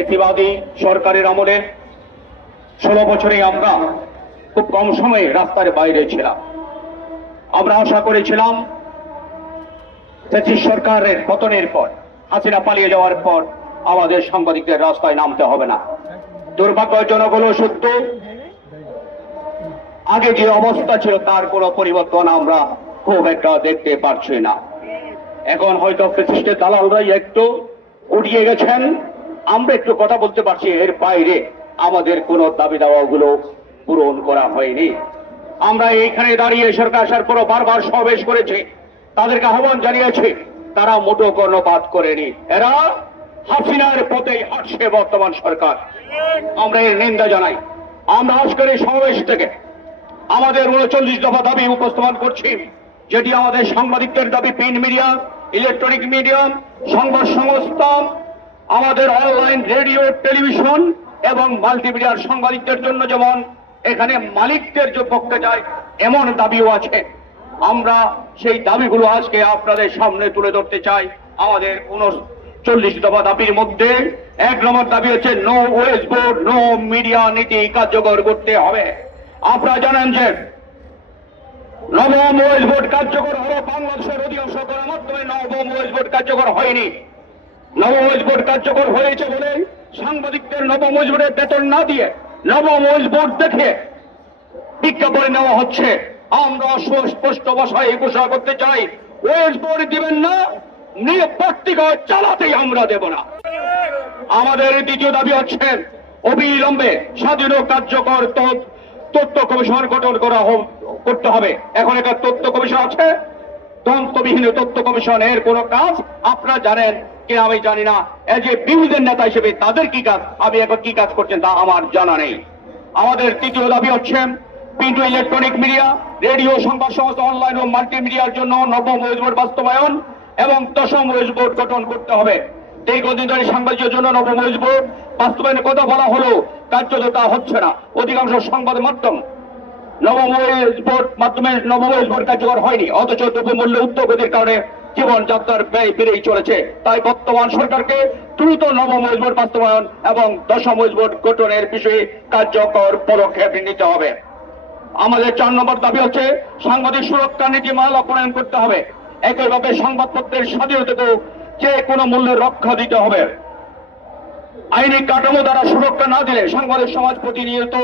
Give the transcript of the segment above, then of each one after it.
ব্যক্তিবাদী সরকারের আমলে ষোলো বছরে আমরা খুব কম সময়ে রাস্তার বাইরে ছিলাম। আমরা আশা করেছিলাম সরকারের পতনের পর, হাসিনা পালিয়ে যাওয়ার পর আমাদের সাংবাদিকদের রাস্তায় নামতে হবে না। দুর্ভাগ্যজনক হলো সত্য, আগে যে অবস্থা ছিল তার কোনো পরিবর্তন আমরা খুব একটা দেখতে পারছি না। এখন হয়তো প্রতিষ্ঠিত দালালরাই একটু উড়িয়ে গেছেন। আমরা একটু কথা বলতে পারছি, এর বাইরে আমাদের কোনো দাবি দাওয়াগুলো পূরণ করা হয়নি। আমরা এইখানে দাঁড়িয়ে সরকার আসার পরও বারবার সমাবেশ করেছি। তাদেরকে আহ্বান জানিয়েছি, তারা মোটো কর্ণপাত করেনি। এরা হাসিনার পথেই হাঁটছে বর্তমান সরকার। আমরা এর নিন্দা জানাই। আমরা আজকের এই সমাবেশ থেকে আমাদের উনচল্লিশ দফা দাবি উপস্থাপন করছি, যেটি আমাদের সাংবাদিকদের দাবি, প্রিন্ট মিডিয়া, ইলেকট্রনিক মিডিয়া, সংবাদ সংস্থা আমাদের অনলাইন রেডিও, টেলিভিশন এবং মাল্টিমিডিয়ার সাংবাদিকদের জন্য যেমন এখানে মালিকদের যে পক্ষে যায় এমন দাবিও আছে। আমরা সেই দাবিগুলো আজকে আপনাদের সামনে তুলে ধরতে চাই। আমাদের উনচল্লিশ দফা দাবির মধ্যে এক নম্বর দাবি হচ্ছে no wage board no media নীতি কার্যকর করতে হবে। আপনারা জানেন যে নবম ওয়েস বোর্ড কার্যকর হলো বাংলাদেশের অধিকাংশ মাধ্যমে নবম ওয়েস বোর্ড কার্যকর হয়নি। নবম ওয়েস বোর্ড কার্যকর হয়েছে বলে সাংবাদিকদের নবম ওয়েস বোর্ডের বেতন না দিয়ে নবম বোর্ড দেখে বিজ্ঞাপনে নেওয়া হচ্ছে। আমরা সুস্পষ্ট ভাষায় ঘোষণা করতে চাই ওয়েস বোর্ড দিবেন না নিয়ে পত্রিকা চালাতেই আমরা দেব না। আমাদের দ্বিতীয় দাবি হচ্ছে, অবিলম্বে স্বাধীন কার্যকর তথ্য কমিশন গঠন করা করতে হবে। এখন একটা তথ্য কমিশন আছে তন্ত্রবিহীন তথ্য কমিশন এর কোন কাজ? আপনারা জানেন কি আমি জানি না। এজ এ বিরোধীদের নেতা হিসেবে তাদের কি কাজ? আমি এখন কি কাজ করছেন তা আমার জানা নেই। আমাদের তৃতীয় দাবি হচ্ছে প্রিন্ট ইলেকট্রনিক মিডিয়া, রেডিও, সংবাদ সংস্থা অনলাইন ও মাল্টিমিডিয়ার জন্য নবম ওয়েজ বোর্ড বাস্তবায়ন এবং দশম ওয়েজ বোর্ড গঠন করতে হবে। দীর্ঘদিন ধরে সাংবাদিকের জন্য নবম ওয়েজ বোর্ড বাস্তবায়নের কথা বলা হলো কার্যত তা হচ্ছে না। অধিকাংশ সংবাদ মাধ্যম নবম ওয়েজ বোর্ড মাধ্যমে নবম বোর্ড কার্যকর হয়নি, অথচ দ্রব্যমূল্য উদ্যোগতির কারণে জীবনযাত্রার ব্যয় বেড়েই চলেছে। তাই বর্তমান সরকারকে দ্রুত নবম বোর্ড বাস্তবায়ন এবং দশম বোর্ড গঠনের বিষয়ে কার্যকর পদক্ষেপ নিতে হবে। আমাদের চার নম্বর দাবি হচ্ছে, সাংবাদিক সুরক্ষা নীতিমালা প্রণয়ন করতে হবে। একইভাবে সংবাদপত্রের স্বাধীনতাকেও যে কোনো মূল্যে রক্ষা দিতে হবে। আইনি কাঠামো দ্বারা সুরক্ষা না দিলে সাংবাদিক সমাজ প্রতিনিয়ত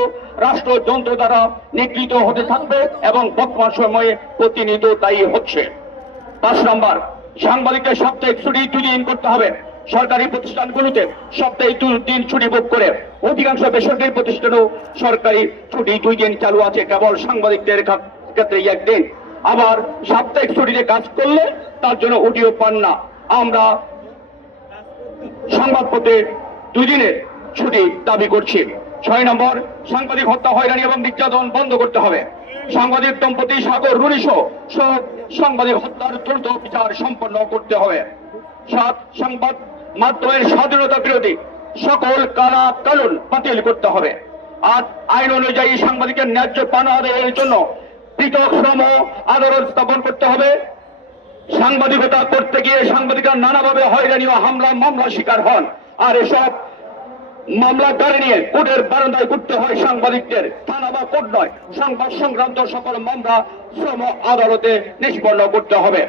রাষ্ট্রযন্ত্র দ্বারা নিগৃহীত হতে থাকবে এবং বর্তমান সময়ে প্রতিনিয়ত তাই হচ্ছে। পাঁচ নম্বর সাংবাদিকদের সাপ্তাহিক ছুটি দিন করতে হবে। সরকারি প্রতিষ্ঠানগুলোতে সপ্তাহে দুই দিন ছুটি বুক করে অধিকাংশ বেসরকারি প্রতিষ্ঠানেও সরকারি ছুটি দুই দিন চালু আছে, কেবল সাংবাদিকদের ক্ষেত্রে একদিন আবার সাপ্তাহিক ছুটিতে কাজ করলে তার জন্য ওটিও পান না। আমরা সংবাদপত্রে দুই দিনের ছুটি দাবি করছি। ছয় নম্বর, সাংবাদিক হত্যা হয়রানি এবং নির্যাতন বন্ধ করতে হবে। সাংবাদিক দম্পতি সাগর রুনিশ সব সাংবাদিক হত্যার দ্রুত বিচার সম্পন্ন করতে হবে। সাত, সংবাদ মাধ্যমের স্বাধীনতা বিরোধী সকল কালা কানুন বাতিল করতে হবে। আট, আইন অনুযায়ী সাংবাদিকের ন্যায্য পান আদায়ের জন্য পৃথক শ্রম আদালত স্থাপন করতে হবে। সাংবাদিকতা করতে গিয়ে সাংবাদিকরা নানাভাবে হয়রানি ও হামলা মামলা শিকার হন। আর এসব মামলা গাড়ি নিয়ে কোর্টের বারান্দায় করতে হয় সাংবাদিকদের। থানা বা কোর্ট নয়, সংবাদ সংক্রান্ত সকল মামলা শ্রম আদালতে নিষ্পন্ন করতে হবে।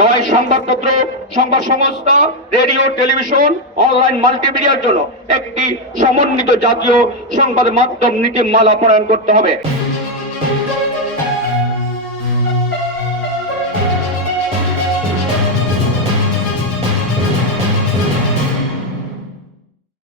নয়, সংবাদপত্র, সংবাদ সংস্থা, রেডিও, টেলিভিশন, অনলাইন মাল্টিমিডিয়ার জন্য একটি সমন্বিত জাতীয় সংবাদ মাধ্যম নীতিমালা প্রণয়ন করতে হবে।